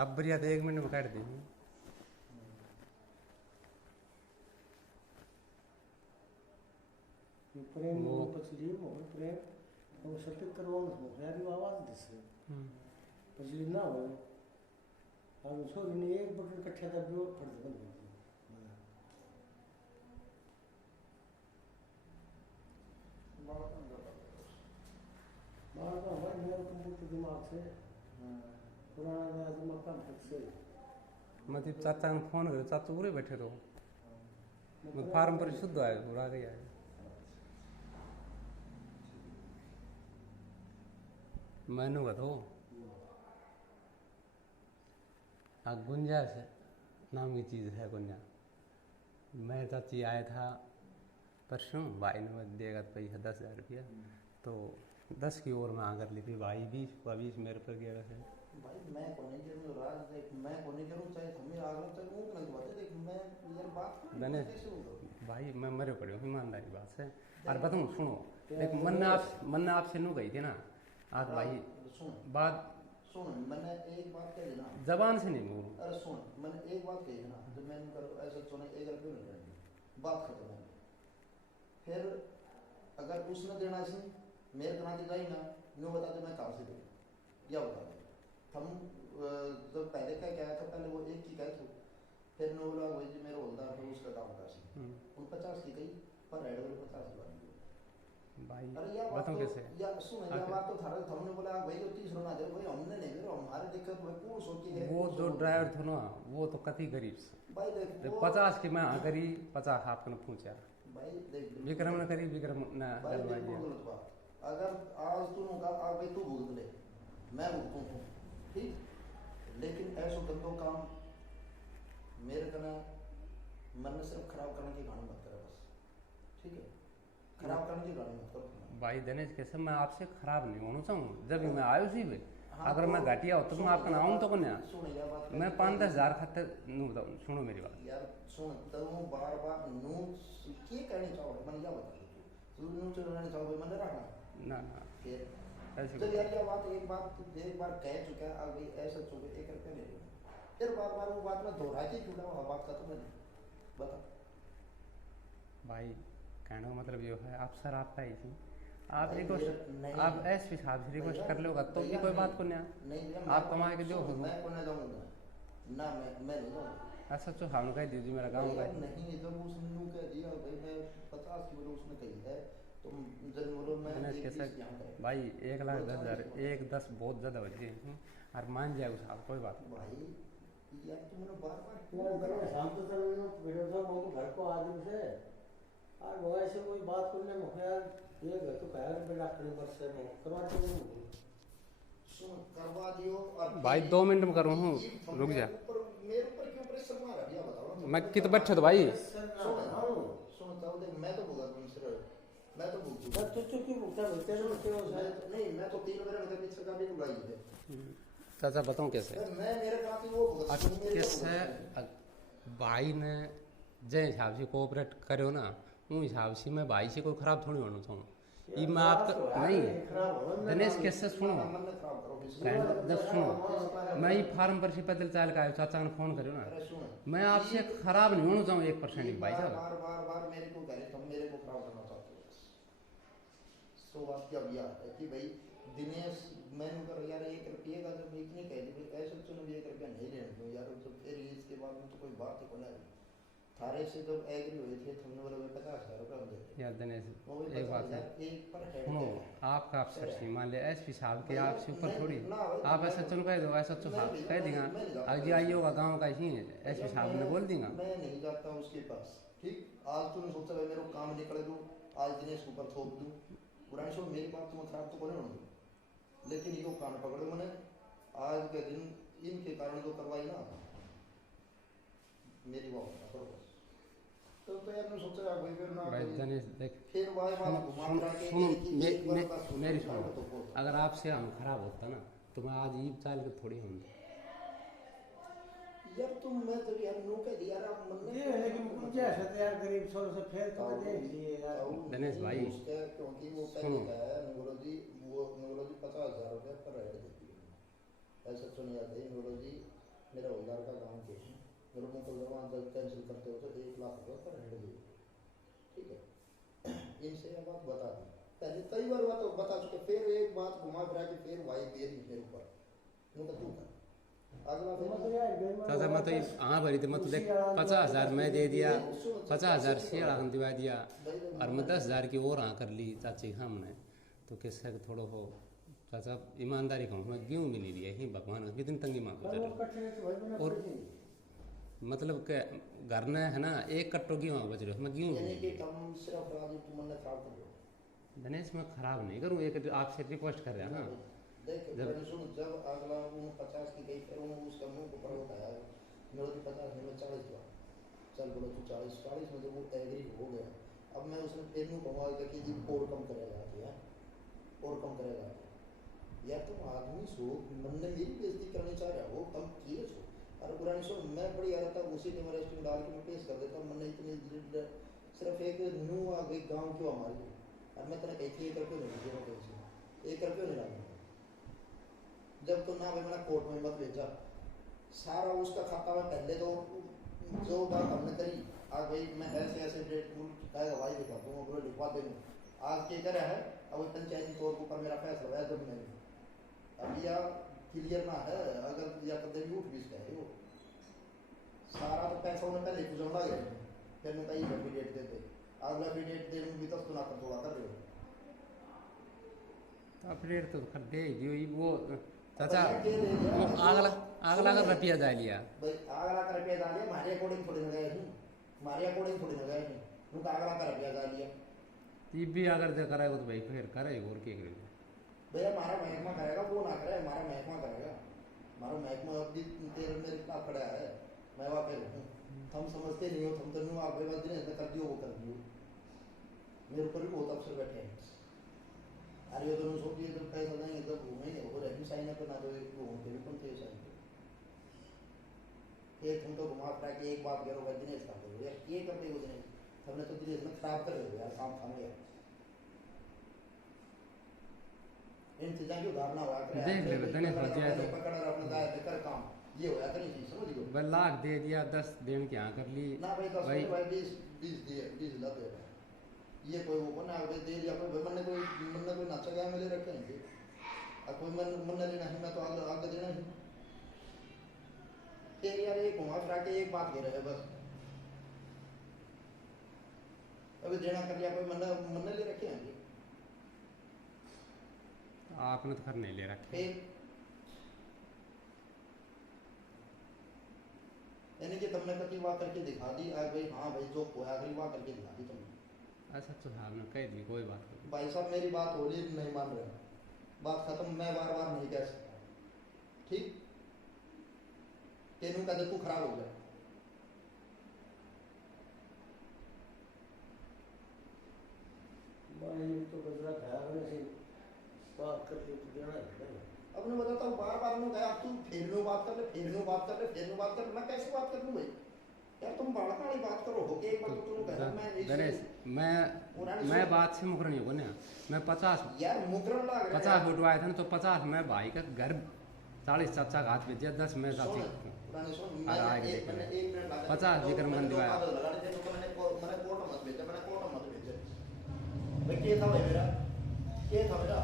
अब बढ़िया तो 1 मिनट में काट दी। प्रेम वो पछली हो प्रेम वो सत्य करवानो हो यार वो आवाज दिसे पछली ना हो अब सो ने एक बटन इकट्ठा कर दो फट बंद हो बार का भाई मेरा कंप्यूटर दिमाग से पुराना दिमाग काम से मतलब चाचा ने फोन करे, चाचा पूरे बैठे रहो, मैं फार्म पर शुद्ध आए पूरा गया है। मैंने बताओ गुंजाइश नाम की चीज़ है गुंजा। मैं चाची आया था परसों, भाई ने देगा तो पैसा 10,000 रुपया, तो 10 की ओर में आकर ली थी भाई, 20 मेरे पर गया वैसे। भाई मैं को नहीं जरूर राज देख, मैं को नहीं जरूर चाहे तुम्हें आगे तक वो नहीं बात है देख, मैं यार बात मैंने भाई मैं मरे पड़े हूँ, ईमानदारी बात है। और बताऊँ सुनो, देख मन ने आपसे नू गई थी ना आज भाई बात सुन, मैंने एक बात कह देना जबान से नहीं बोलूँ। अरे सुन, मैंने एक बात कही ना जब मैंने करो ऐसा सुना 1 रुपये नहीं देंगे, बात खत्म है। फिर अगर उसने देना सी मेरे कना दी जाई ना, यूँ बता दे मैं कहाँ से दूँ या बता दे। हम जब पहले क्या था, पहले वो 1 की कहे थे, फिर नो बोला वही जी मेरा होलदार फिर उसका दाम का सी उन 50 की गई पर रेड वाले 50 की भाई। अरे यार बताओ कैसे या सुन या बात तो थारा हमने बोला भाई तो 30 रुपया दे भाई, हमने नहीं मेरे हमारे दिक्कत में कौन सोची है। वो जो ड्राइवर था ना वो तो कति गरीब भाई देख 50 की मैं हाँ करी 50 आपने पूछा भाई देख विक्रम ने करी, विक्रम ने अगर आज तू का आज भाई तू भूल ले मैं भूलूं हूँ ठीक, लेकिन ऐसा गंदो काम मेरे कना मन में सिर्फ खराब करने की कहानी मत करे बस, ठीक है? खराब करने की कहानी मत करो भाई। दिनेश कैसे मैं आपसे खराब नहीं होना चाहूँ, जब मैं आयो सी वे अगर मैं घटिया हो तो मैं आपका नाम तो कौन मैं 5-10 हजार खाते सुनो मेरी बात यार सुन तो बार बार नू क्या कहना चाहो मन क्या बता तू नू चलना चाहो मन रखना ना ना फिर ऐसे तो यार ये बात एक बार कह चुका है अब भाई ऐसा चुके 1 रुपया ले लो, फिर बार बार वो बात में दोहरा के क्यों ना बात खत्म नहीं बता भाई। कहने का मतलब ये है आप सर आपका ही थी आप रिक्वेस्ट आप ऐसे हिसाब से रिक्वेस्ट कर लोगा तो भी कोई बात को नहीं आप कमा के दो मैं को नहीं दूंगा ना मैं नहीं दूंगा ऐसा तो हम कह दीजिए मेरा गाँव का नहीं जब उसने कह दिया भाई मैं 50 की बोलो उसने कही है तो जब बोलो मैं कैसे भाई 1,10,000 1-10 बहुत ज्यादा हो गई और मान जाए उस आप कोई बात भाई यार तुमने बार यार शाम तो वीडियो था वो घर को आदमी से और वो ऐसे कोई बात करने में यार ये घर तो कह रहे डॉक्टर पर से करवा दो सुन करवा दियो और भाई 2 मिनट में करूँ हूँ रुक जा मेरे ऊपर क्यों प्रेशर मार रहा है बताओ मैं कित बैठे तो भाई सुन तो देख मैं तो बोला तुमसे मैं तो बोलूं तो क्यों बोलता है तेरे को नहीं मैं तो 3 बजे मेरे पीछे का भी बुलाई है चाचा बताऊँ कैसे मैं मेरे काफी वो कैसे भाई ने जय हिसाब से कोऑपरेट करो ना उस हिसाब से मैं भाई से कोई खराब थोड़ी होना चाहूँ ये मैं आपका नहीं दिनेश कैसे सुनो जब सुनो मैं ही फार्म पर से पैदल चाल का आया चाचा ने फोन करो ना मैं आपसे खराब नहीं होना चाहूँ 1% भाई साहब बार मेरे को कह रहे तुम मेरे को खराब करना चाहते हो सो बात क्या यार है कि भाई दिनेश मैंने कर यार 1 रुपये का जब एक नहीं कह दी भाई ऐसे चलो 1 रुपया नहीं लेने दो यार तो फिर इसके बाद में तो कोई बात ही नहीं थारे से जब एग्री हुए थे तुमने बोला 50,000 रुपये हम देते यार दिनेश एक बात है सुनो आपका अफसर सी मान लिया ऐसे साहब के आपसे ऊपर थोड़ी आप ऐसा चलो कह दो ऐसा तो कह देगा आज जी आई होगा गाँव का ही ऐसे साहब ने बोल देगा मैं नहीं जाता उसके पास ठीक आज तूने सोचा भाई मेरे को काम निकले दूँ आज दिनेश के ऊपर थोप दूँ पुरानी सो मेरी बात तुम्हें खराब तो बोले ना लेकिन ये कान पकड़ो मैंने आज के दिन इनके कारण जो करवाई ना मेरी बात करो तो यार मैं सोचा भाई फिर ना भाई दिनेश देख फिर मेरी सुनो अगर आपसे हम खराब होता ना तो मैं आज ईब चाल के थोड़ी होंगे यार तुम मैं तो यार नो कह दिया यार मन में ये लेकिन मुझे ऐसा तो यार गरीब छोरों से फेर तो देख लिए यार दिनेश भाई क्योंकि वो पहले का है न्यूरोलॉजी वो न्यूरोलॉजी 50,000 रुपये पर रेट देती है ऐसा सुनिया था न्यूरोलॉजी मेरा औजार का गाँव के हैं, लोगों को जब जब कैंसिल करते हो तो 1 लाख रुपये पर हेड दे, ठीक है। इनसे ये बात बता दी पहले, कई बार बात बता चुके, फिर एक बात घुमा फिरा के फिर भाई बेर ही फिर ऊपर मुझे तू कर अगला तो फिर मतलब यार बेईमान चाचा मैं तो हाँ भरी तो मैं तो देख 50,000 मैं दे दिया, 50,000 शेड़ा हम दिवा दिया और मैं 10,000 की और हाँ कर ली चाची हमने, तो किससे थोड़ा हो चाचा ईमानदारी कहूँ मैं गेहूँ मिली रही है ही भगवान कितनी तंगी मांग पर वो कट्ठे तो भाई मैंने और- पड़ी नहीं। मतलब के घर ने है ना 1 कट्टो गेहूँ बच रहे हो मैं गेहूँ यानी कि मिली तुम सिर्फ राजी तुमने खराब कर दो दिनेश मैं खराब नहीं करूँ, एक आपसे रिक्वेस्ट कर रहा है ना देख जब- मैंने सुन जब अगला वो 50 की गई फिर वो उसका मुंह को पर होता है मेरे को 50 में 40 हुआ, चल बोलो तू 40 में जब वो एग्री हो गया, अब मैं उसने फिर यूँ कहूँगा कि जी और कम करेगा है और कम करेगा यार तुम आदमी सो मन ने मेरी बेइज्जती करनी चाह रहा हो तुम किए सो और पुरानी सो मैं बड़ी आ रहा था उसी के मेरे स्टीम डाल के मैं पेश कर देता मन ने इतनी सिर्फ एक न्यू आ गई गाँव क्यों हमारी और मैं तेरा कहती 1 रुपये नहीं दे रहा 1 रुपये नहीं डालूंगा जब तो ना भाई मैंने कोर्ट में मत भेजा सारा उसका खाता में पहले तो जो बात हमने करी आज भाई मैं ऐसे ऐसे डेट भाई दिखा दूंगा पूरा लिखवा दूंगा आज के करे है अब पंचायती तौर के ऊपर मेरा फैसला है जब नहीं अब या क्लियर ना है अगर या तो देवी उठ भी है वो सारा तो पैसा उन्हें पहले कुछ लगा गया फिर मैं कहीं भी डेट देते अगला भी डेट देने भी तो सुना कर थोड़ा कर रहे हो अपडेट तो कर दे दियो वो चाचा वो अगला का रुपया जा लिया भाई अगला का रुपया डाल दिया हमारे अकॉर्डिंग थोड़ी ना गए हमारे अकॉर्डिंग थोड़ी ना गए उनका अगला का रुपया डाल दिया ये भी अगर जो कराएगा तो भाई फिर करे और क्या करेगा भैया हमारा महकमा करेगा वो ना करे हमारा महकमा करेगा हमारा महकमा अभी तेरे मेरे खिलाफ खड़ा है मैं वहाँ पे हूँ हम समझते नहीं हो तुम तो नहीं आप बात नहीं कर दियो वो कर दियो मेरे ऊपर भी बहुत अफसर बैठे हैं अरे ये दोनों सोचिए जब पैसा देंगे जब घूमेंगे और रहने साइन पे ना तो घूमते भी कौन थे साइन पे एक तुम तो घुमा फिरा के एक बात करो भाई दिनेश कर दो यार ये कर दे दिनेश हमने तो दिनेश में खराब कर रहे हो यार काम थाम गया इन चीज़ों की उदाहरण हुआ कर देख ले दिनेश हो जाए तो पकड़ और अपने दायरे कर काम ये होया तो नहीं समझ लो भाई लाख दे दिया 10 दिन की हाँ कर ली ना भाई 10 भाई भाई 20 दिए 20 ला दे ये कोई वो बना भाई दे दिया कोई मन ने कोई नाचा गया मिले रखे हैं अब कोई मन लेना है मैं तो आगे देना है फिर यार एक घुमा फिरा के एक बात कह रहे हैं बस अभी देना कर लिया कोई मन ले रखे हैं आपने तो खर नहीं ले रखे फिर यानी कि तुमने कभी बात करके दिखा दी भाई हाँ भाई जो कोई आखिरी बात करके दिखा दी तुमने अच्छा तो आपने कह दी कोई बात नहीं भाई साहब मेरी बात हो रही नहीं मान रहे बात खत्म मैं बार बार नहीं कह सकता ठीक तेनू कहते तू खराब हो गया भाई तो गजरा खाया होने से बात करके तो देना ही पड़ेगा। अब मैं बताता हूँ बार बार मैं गया तू फिर नो बात कर ले फिर नो बात कर ले फिर नो बात कर ले मैं कैसे बात कर लूँ भाई यार तुम बालका वाली बात करो हो एक बार तो तुम कहना मैं गणेश मैं बात से मुकर नहीं होगा ना मैं 50 यार मुकरम लग रहा 50 उठवाए थे ना तो 50 मैं भाई का घर 40 चाचा का हाथ में दिया 10 मैं चाची पुरानी सुन अरे आगे मैंने देख ले। 1 मिनट लगा 50 विक्रम बंद हुआ मैंने कोर्ट मत भेजा भाई क्या था भाई मेरा क्या था मेरा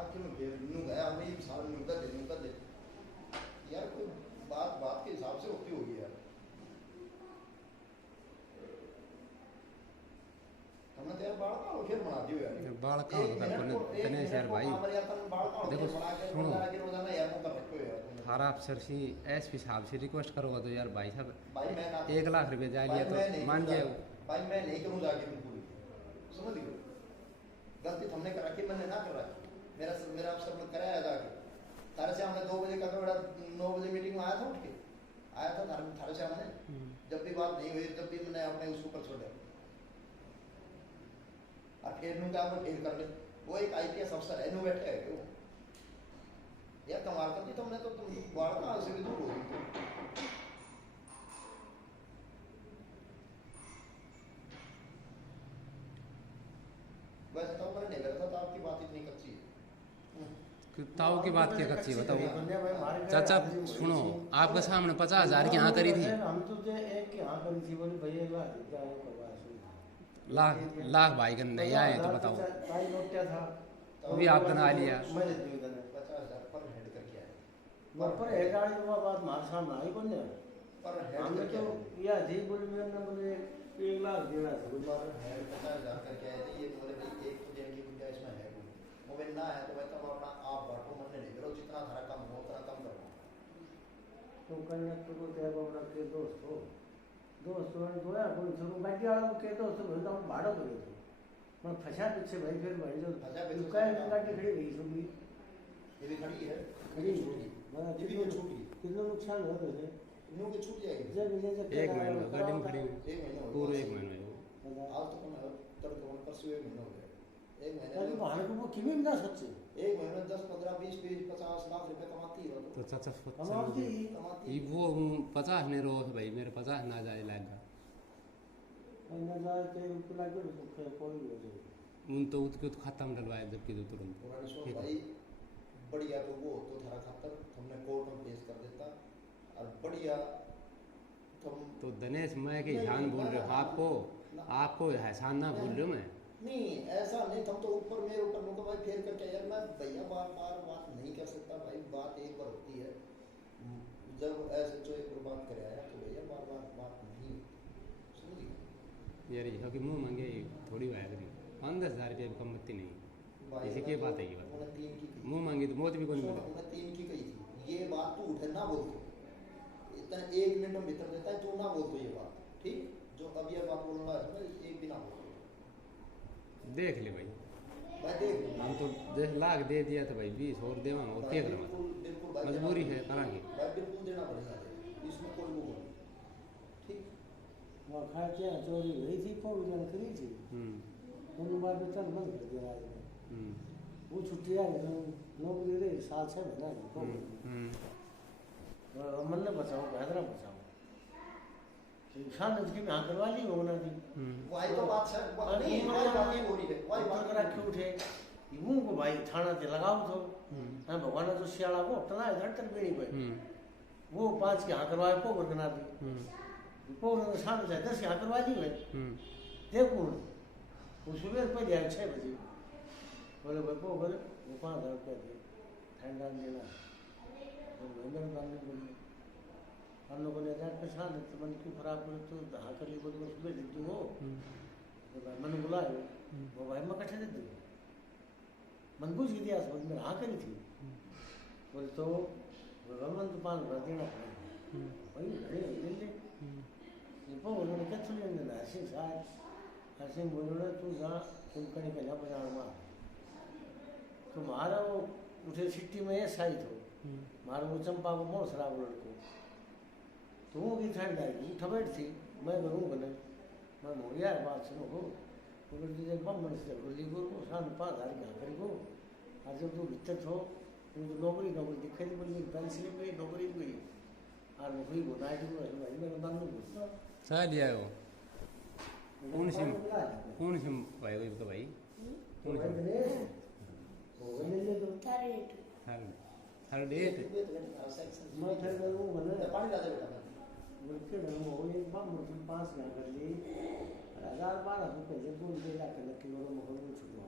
आखिर में फिर न्यू गया मैं साल न्यू कर दे यार कोई बात के हिसाब से होती होगी यार हमने तो यार बाल का फिर बना दियो यार बाल का होता है गणेश यार भाई देखो सुनो रोजाना यार को कर रखो यार थारा अफसर सी एसपी साहब से रिक्वेस्ट करोगा तो यार भाई साहब भाई मैं ना 1 लाख रुपए जा लिया तो मान जाए भाई मैं नहीं करूँ जाके बिल्कुल समझ गए गलती हमने करा कि मैंने ना करा मेरा अफसर ने कराया जाके थारे से हमने 2 बजे का 9 बजे मीटिंग में आया था उठ के आया था थारे से हमने जब भी बात नहीं हुई जब भी मैंने अपने उसके ऊपर छोड़ा और फिर नु का फिर कर ले वो एक आईपीएस अफसर है नु बैठे है क्यों यार कमाल कर दी तुमने तो तुम बाढ़ कहाँ से भी दूर हो गई वैसे तो मैंने नहीं लगा था आपकी बात इतनी कच्ची है ताऊ की बात क्या कच्ची बताओ बंदे भाई हमारे घर चाचा हाजिरी हुई सुनो थी। आपके सामने 50,000 की हाँ करी थी हम तो जे एक की हाँ करी थी बोली भैया एक लाख क्या वो करवा सुन लाख लाख भाई का नहीं आए तो बताओ ताई लोग क्या था वो भी आपका ना लिया मैं देती हूँ इधर 50,000 पर हेड करके आए वहाँ पर है गाड़ी वो बात हमारे सामने आई कौन ने पर हेड हमने करके तो आए या जी बोली मैंने बोले 1 लाख देना था बोली पर हेड 50,000 करके आए थे ये बोले भाई एक तो देने की गुंजाइश में है कोई वो भाई ना है तो भाई तब अपना आप बांटो मन नहीं करो जितना थारा कम हो उतना कम करो तो कन्या तो तेरे बाबा के दोस्त हो ने दोया कोई शुरू गाड़ी वाला के दोस्त बोले तो हम भाड़ा करे थे मैं फंसा पीछे भाई फिर भाई जो फंसा पीछे लुका है गाड़ी खड़ी रही सुबह ये भी खड़ी है खड़ी छोटी मैं ये भी छोटी कितना नुकसान हो गए न्यू के छूट जाएगी जब एक महीना गाड़ी में खड़ी हुई एक महीना हो पूरे गया। एक महीना आज तो कौन तब कौन परसों एक महीना हो गया एक तो महीने बाहर को वो किमी ना सच्चे एक महीने 10 15 20 30 50 लाख रुपए कमाती है तो चाचा कमाती कमाती ये वो 50 ने रो भाई मेरे 50 ना जाए लाएगा ना जाए के रुपए लागे तो कोई हो जाए उन तो उसके तो खाता में डलवाए जबकि तो तुरंत उन्होंने सुन ठीक है। भाई बढ़िया तो वो तो थारा खातर हमने कोर्ट में पेश कर देता और बढ़िया तुम तो दिनेश मैं के ध्यान बोल रहे हो आपको आपको एहसान ना भूल रहे हो मैं नहीं ऐसा नहीं तुम तो ऊपर मेरे ऊपर मुझको भाई फेर करके यार मैं भैया बार बार बात नहीं कर सकता भाई बात एक बार होती है जब ऐसे जो एक बार बात करे आया तो भैया बार बार बात नहीं समझिए यार ये कि मुंह मांगे थोड़ी वाया करी 5-10 हज़ार रुपये कम मत्ती नहीं भाई ऐसी ने क्या तो- बात है ये बात? उन्होंने 3 की कही। मुंह मांगी तो मौत भी कौन सुनो, मिले उन्होंने 3 की कही थी ये बात तू उठे ना बोल दो इतना 1 मिनट में भीतर देता है तू ना बोल दो ये बात ठीक जो अब ये बात बोलना है ना एक भी ना बोल देख ले भाई भाई देख हम तो 10 लाख दे दिया था भाई 20 और देवा और भाई क्या बिल्कुल करूँ बिल्कुल भाई मजबूरी देना है करांगे भाई बिल्कुल देना पड़ेगा इसमें कोई वो नहीं ठीक वहाँ खाए क्या चोरी हुई थी फोन करी थी उन बाद में चल बंद कर दिया आज में वो छुट्टी आ गई नौकरी रही साल 6 महीना मन ने बचाओ हैदरा बचाओ शान की में हाँ करवा ली होना थी वही तो बात है नहीं वही बात नहीं हो रही है वही बात करा क्यों उठे मुंह को भाई थाना ते लगाओ तो हाँ भगवान तो सियाला को तना इधर तक भी नहीं पाए वो 5 की हाँ करवाए पोगर बना दी पोगर शाम से 10 की हाँ करवा दी है देखो वो सुबह पे दिया 6 बजे बोले भाई पोगर वो 5,000 रुपये दे ठंडा देना अंदर डालने बोली हम लोगों ने जाकर परेशान है तो मन क्यों खराब करे तो हाँ कर ली बोली मैं सुबह देती हूँ तो भाई मैंने बुलाया वो भाई मैं कट्ठे दे दूँ मन पूछ के दिया समझ में हाँ करी थी बोले तो मन तो 5,000 देना पड़ेगा भाई अरे ले ले वो उन्होंने क्या चुन लेना हरसिंह साहब हरसिंह बोले तू जहाँ तुम कहीं का ना बजा मार तुम्हारा वो उठे सिट्टी में ये साई थो मारो वो चंपा को मोड़ शराब लड़को तो वो की ठंड आई वो ठबेट थी मैं करूँ बने मैं हो गया बात सुनो हो तो बोल दीजिए बम मन से बोली को शाम 5,000 क्या करी को और जब तू भीतर थो तो नौकरी दिखाई थी बोली पेंसिल में नौकरी हुई और नौकरी को नाइट को भाई मैं बता नहीं सा लिया वो कौन सिम भाई वही तो भाई कौन सिम थर्ड डेट मैं फिर वो बने पानी ला दे बेटा बोलते ना वो एक बार मुझे 5 ना कर ली 1,000-1,200 रुपये जब बोल के जाकर नक्की वालों में कोई छुपा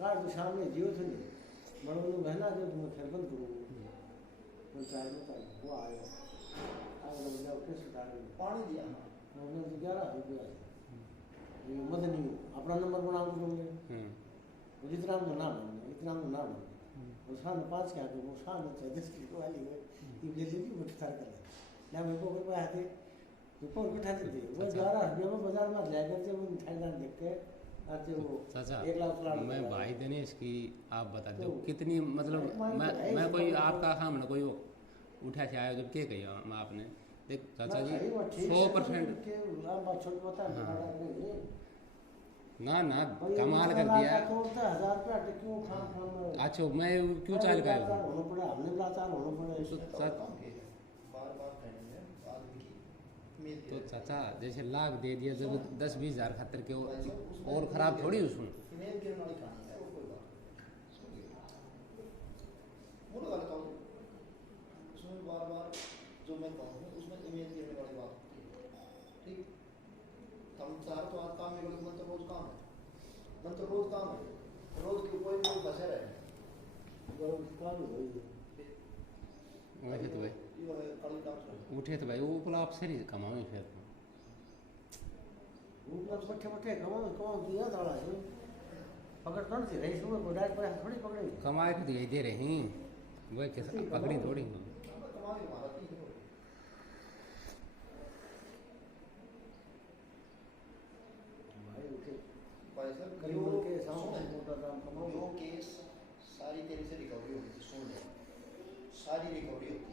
कार तो सामने जियो थे मैं उन्हें बहना दे तो मैं फिर बंद करूँगा तो चाहिए वो आया आगे लोग जाओ कैसे डाले पानी दिया मैंने तो 11 रुपया ये मदनी अपना नंबर बना के लोगे जितना में ना बने इतना में ना बने वो शाम 5 के आगे वो शाम 10 किलो वाली है ये ले ली वो ठहर कर ना मेरे को कोई आते तो को उठा देते वो 11 रुपये में बाजार में ले करके वो मिठाई दान देख के आते वो चाचा 1 लाख मैं भाई दिनेश की आप बता दो कितनी मतलब मैं कोई आपका सामने कोई उठा से आया जब क्या कही आपने देख चाचा जी 100% ना ना कमाल कर दिया अच्छा मैं क्यों चाल का तो चाचा जैसे लाख दे दिया जब 10-20 हज़ार खातर के और खराब थोड़ी उसमें करो काम हो गई वैसे तो भाई ये है काली डॉक्टर उठे तो भाई वो बोला आपसे नहीं कमाओ फिर वो मतलब पट्टे पट्टे कमाओ कमाओ दिया दाड़ा से पकड़ कर से रही सुबह को डायरेक्ट पैसा थोड़ी पकड़ेंगे कमाए को दिखाई दे रहे हैं वह कैसे पकड़ी थोड़ी कमाई हमारा की है भाई उठे भाई साहब करीब यो के सामने सुने, मोटा दाम कमाओ यो केस सारी तेरी से रिकवरी होगी थी सुन ले सारी रिकवरी होती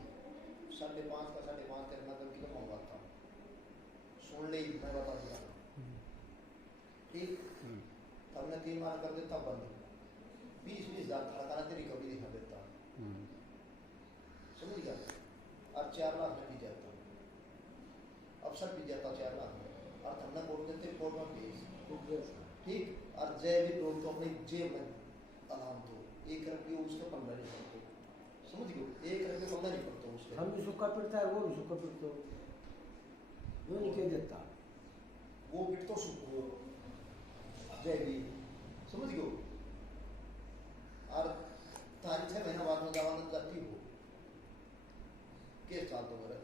5.5 का 5.5 करना तो किलो मंगवाता सुन ले मैं बता दूंगा ठीक हमने 3 माह कर देता बंद 20-20 हजार खड़काना तेरी रिकवरी दिखा देता समझ गया और 4 लाख में भी जाता अफसर भी जाता 4 लाख में और हमने बोल देते रिपोर्ट में भेज ठीक और जय भी लोग तो अपनी जेब में अलाम तो 1 रुपये उसके पल्ला नहीं पड़ते समझ गए 1 रुपये पल्ला नहीं पड़ता उसके हम भी सुक्का पिटता है वो भी सुक्का पिटता वो नहीं कह देता वो बिट तो सुखो जय भी समझ गए और तारीख 6 महीना बाद में जवान जाती हो केस चाल तो मेरा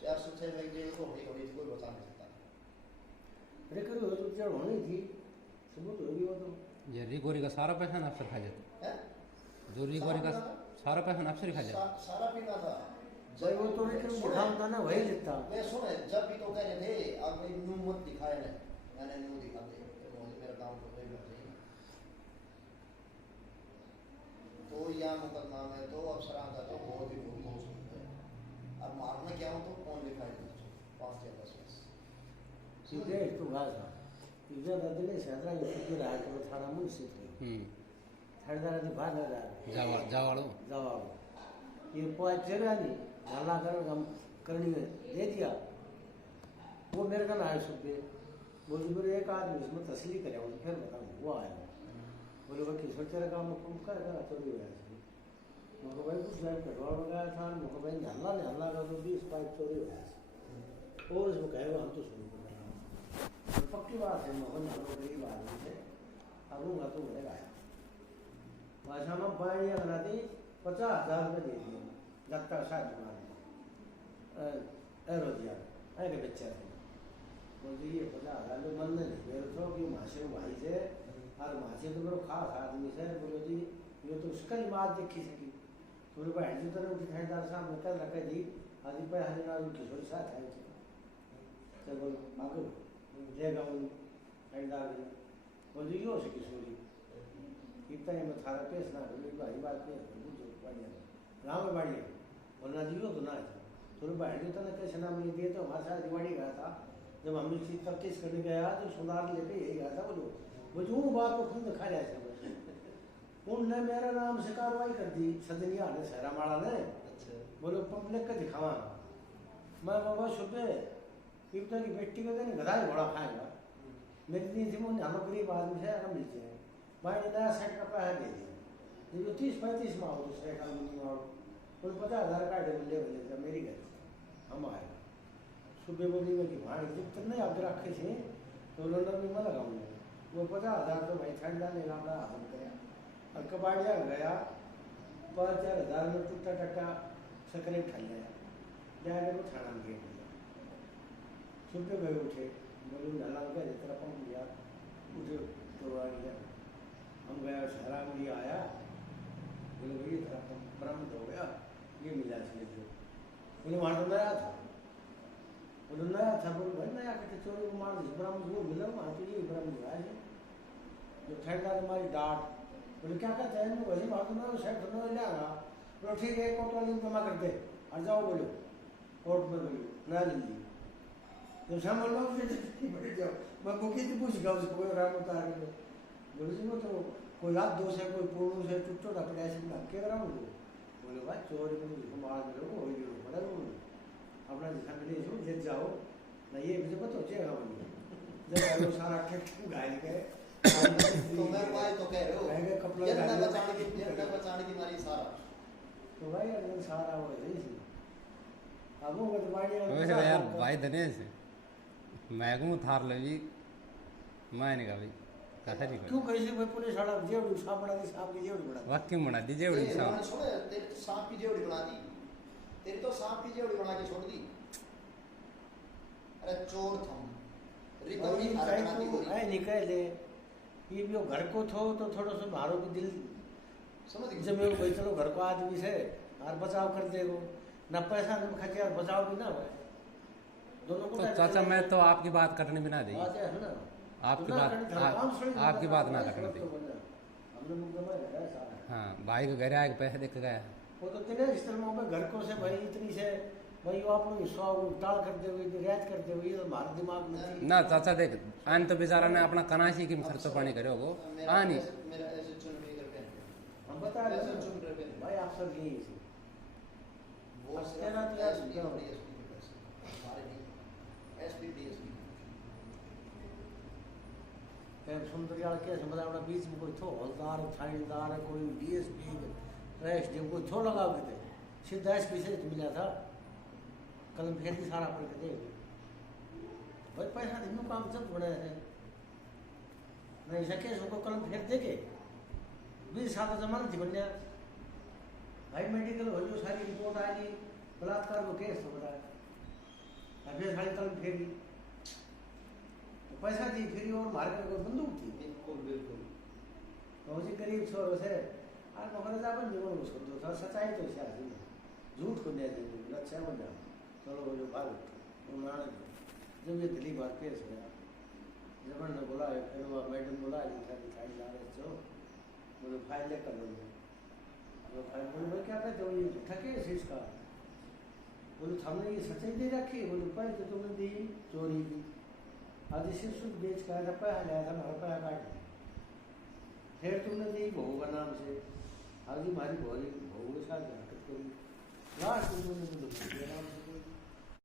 406 में जेल को होनी होनी कोई बचा नहीं सकता अरे करो तो चढ़ होनी थी सबूत होगी वो तो ये रिकोरी का सारा पैसा ना अफसर खा जाता है जो रिकोरी का सारा पैसा ना अफसर खा जाता सारा पीना था भाई वो तो लेकिन दिखाता ना वही लेता मैं सुने जब भी तो कह रहे थे अब मैं न्यू मत दिखाए ना मैंने न्यू दिखाते तो मुझे मेरा काम तो नहीं कर चाहिए तो यहाँ मुकदमा में तो अफसरान का तो बहुत ही बहुत हो सकता है अब मारना क्या हो तो कौन दिखाए 5 या 10 सीधे तो गाजा इधर ददले सदरा ये फिर रहा तो थाना मुझ से थी थानेदार ने बाहर ना जा जावाड़ो जवाब ये पांच जगह नहीं नाला करनी में दे दिया वो मेरे का ना सुबह बोली बोले एक आदमी इसमें तसली करे तो फिर बताऊँ वो आया बोले भाई किस तेरा काम हुक्म कर चोरी हो गया मुझे भाई कुछ लाइट पेट्रोल लगाया था मुझे भाई हल्ला कर तो 20 पाइप चोरी हो गया और उसमें कहेगा हम तो शुरू कर रहे हैं पक्की बात है मोहन हम गरीब आदमी थे अरूंगा तो मेरे आया भाषा में पानी बना दी 50,000 रुपये दे दिए जब तक शायद रोजिया के बच्चे बोलते ये 50,000 तो मन नहीं मेरे तो कि मासे भाई से और मासे तो मेरे खास आदमी से बोलो जी ये तो उसका ही बात देखी सकी तो बोले भाई जी तरह उठी थानेदार साहब ने कर रखा जी आदि पे हरिनाथ किशोर साथ है तो बोल आगे देगा वो थानेदार ने बोल जी यो से किशोरी इतना ही मैं थारा पेश ना बोले भाई बात नहीं बुझो बढ़िया गाँव में बढ़िया बोलना जी यो तो ना थोड़ी भाई जी तो ना कैसे नाम नहीं दिए तो हमारे साथ दिवाली गया था जब हम इस चीज का केस करने गया तो सुधार लेके यही गया था बोलो वो बात को खुद दिखा रहा है उनने मेरा नाम से कार्रवाई कर दी सदनिया ने सहरा माड़ा ने बोलो पब्लिक का दिखावा मैं बाबा सुबह पिता की बेटी को कहने गधा ही घोड़ा खाएगा मेरी दी थी मुझे हम गरीब आदमी से हम मिलते हैं भाई ने नया सेट का पैसा दे दिया जो 30-35 माह हो दूसरे का नहीं मारो कोई 50,000 का ले बोले मेरी घर हम आए सुबह बोली मैं कि भाई जब तक नहीं आप रखे थे तो लंदन में मैं लगाऊंगा वो 50,000 तो भाई ठंडा ने लापड़ा हासिल कराया और कबाड़िया गया 5-4 हज़ार में टूटा टक्का सकरे खा लिया जाए को थाना में गए सुबह गए उठे बोले डाला गया तेरा पंप लिया उठे तोड़वा लिया हम गया शहरा में लिया आया बोले भैया तेरा पंप बरामद हो गया ये मिला इसलिए जो बोले वहाँ तो नया था बोले नया था बोले भाई नया कटे चोरी को मार दी बरामद वो मिला वहाँ तो ये बरामद हुआ है जो ठंडा हमारी डांट बोले क्या कहते हैं वही बात ना सेट होने ले आना बोलो ठीक है कोर्ट वाले जमा कर दे और जाओ बोलो कोर्ट में बोलो ना लीजिए जब शाम लो बैठ जाओ मैं बुकी से पूछ गया उसको कोई राम उतार के बोले जी वो तो कोई हाथ दो से कोई पूर्ण से टूटो ढपड़े ऐसे धक्के करा बोले भाई चोरी को मुझे मार दो हो गया बड़ा अपना दिखा मिले जो ले जाओ ना ये मुझे पता चलेगा मुझे जब वो सारा ठेक घायल गए तो मैं वाई तो कह रहे हो ये ना बचाने की मारी सारा तो भाई अगर सारा हो रही थी अब वो तो बाड़ी वैसे यार भाई दिनेश मैं कहूँ थार ले भी मैं नहीं कहा भाई खरी क्यों कैसे भाई पुलिस वाला जेवड़ी सांप बना दी, सांप की जेवड़ी बना दी। वाक्य बना दी जेवड़ी तेरे सांप। उन्होंने छोड़े, तेरी तो सांप की जेवड़ी बना दी, तेरी तो सांप की जेवड़ी बना के छोड़ दी। अरे चोर था रिकवरी थारे बना दी गोरी। ऐ निकले ये भी घर को थो तो थोड़ा सा मारो भी दिल समझ गई? जब भाई चलो घर को आदमी से और बचाव कर देगो ना, पैसा न खर्चे और बचाव भी ना हो, दोनों को तो चाचा मैं तो आपकी बात करने भी ना दी, बात है ना, आपकी तो ना बात करनी, धड़ काम सड़ी आपकी बात ना करने दी। हमने मुकदमा है सारा। हाँ भाई को घर आके पैसे देख गया। वो तो तेरे इस तरह में घर को से भाई इतनी से भाई वो अपने हिस्सा टाल कर दे हुए रियायत कर दे हुए, ये हमारे दिमाग में थी ना चाचा देख आन तो बेचारा ने अपना कनाशी की खर्चो पानी करे हो आनी। मेरा ऐसे चुन भी करके हम बता रहे ऐसे हैं चुन करके भाई आप सब यही है। वो अब सिर्फ तेरा तो यार एसपी क्या? डीएसपी के पैसे हमारे नहीं, एसपी डीएसपी। सुंदरयाल के समझ अपना बीच में कोई थो हौलदार थानेदार है, कोई डीएसपी एसडीएम कोई थो लगा के थे, सीधा एसपी से मिला था, कलम फेर भी सारा पढ़ के दे भाई पैसा दिन काम जब बने हैं नहीं सके उसको कलम फेर दे के 20 साल का जमाना जीवन ने भाई मेडिकल हो जो सारी रिपोर्ट आ गई बलात्कार को केस हो रहा है, फिर सारी कलम फेरी तो पैसा दी फिर और मार कर कोई बंदूक थी बिल्कुल बिल्कुल। तो उसी गरीब छोर से आज मगर जाबन जीवन उसको तो था सच्चाई तो शायद झूठ को नहीं देंगे अच्छा बन जाओ चलो वो जो भाग वो मार जब ये दिल्ली बात केस हो गया जबन ने बोला फिर वो मैडम बोला दिखाई ला रहे चो बोले फाइल लेकर लो, वो फाइल बोले भाई क्या कहते हो ये झूठा केस है इसका, बोले हमने ये सच्चाई दे रखी, बोले पैसे तो तुमने दी चोरी की, आज इसे शुद्ध बेच कर पैसा लाया था हमारा पैसा काट दिया, फिर तुमने दी बहू का नाम से, आज हमारी बहू के साथ हरकत करी, लास्ट तुमने तो नाम